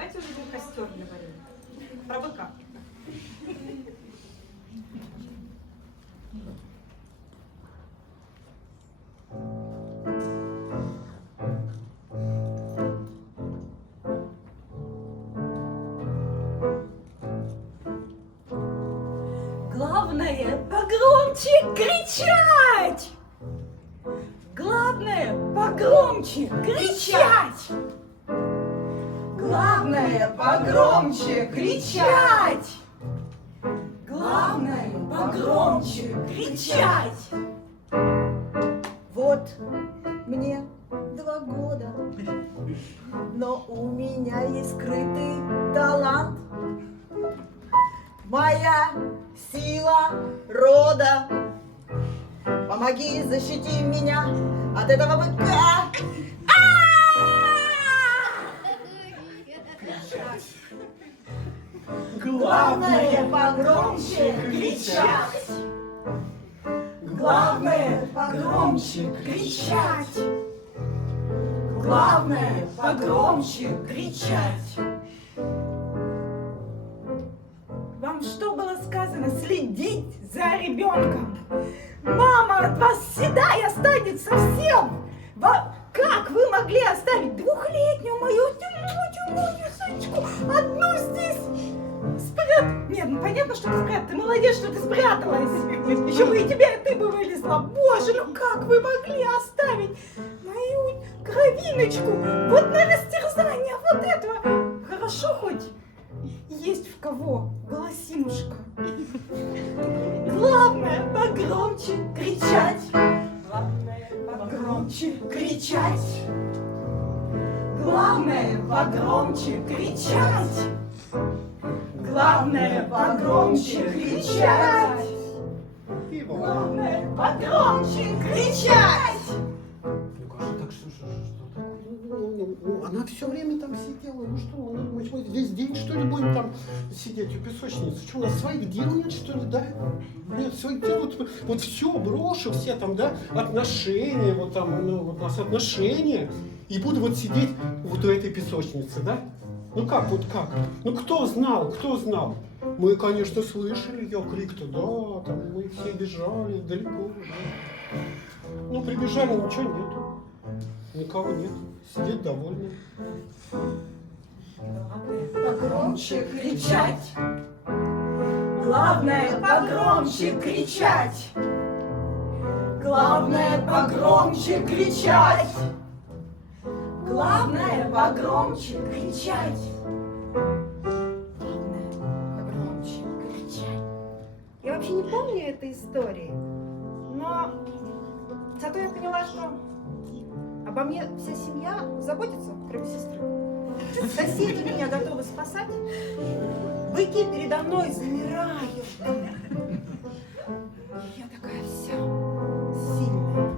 Давайте уже про костер говорим. Про быка. Главное погромче кричать! Главное погромче кричать! Главное погромче кричать! Главное погромче кричать! Вот мне 2 года, но у меня есть скрытый талант. Моя сила рода. Помоги, защити меня от этого быка. Главное погромче кричать. Главное погромче кричать. Главное погромче кричать. Вам что было сказано? Следить за ребенком. Мама от вас седая станет совсем. Как вы могли оставить 2-летнюю мою Сонечку одну здесь? Нет, ну понятно, что ты спряталась. Ты молодец, что ты спряталась. Еще бы и тебя, и ты бы вылезла. Боже, ну как вы могли оставить мою кровиночку вот на растерзание вот этого? Хорошо хоть есть в кого голосинушка. Главное погромче кричать. Главное погромче кричать. Главное погромче кричать. Главное погромче кричать. Главное погромче кричать. Ну как же так, что такое? Ну, она все время там сидела, ну что, мы весь день что ли будем там сидеть у песочницы? Что, у нас своих дел нет, что ли, да? Нет, своих дел, вот все брошу, все там, да, отношения, вот там, ну, вот у нас отношения, и буду вот сидеть вот у этой песочницы, да? Ну как, вот как? Ну кто знал, кто знал? Мы, конечно, слышали ее крик-то, да, там мы все бежали далеко, да. Ну прибежали, ничего нету, никого нет, сидит довольный. Погромче кричать. Главное погромче кричать. Главное погромче кричать. Главное погромче кричать. Главное погромче кричать. Я вообще не помню этой истории, но зато я поняла, что обо мне вся семья заботится, кроме сестры. Соседи меня готовы спасать. Быки передо мной замирают. Я такая вся сильная.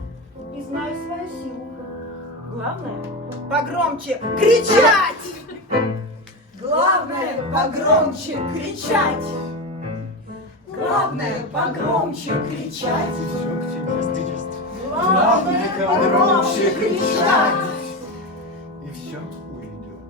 И знаю свою силу. Главное погромче кричать. Главное погромче кричать. Главное погромче кричать. Все к тебе стыдится. Главное погромче кричать. И все уйдет.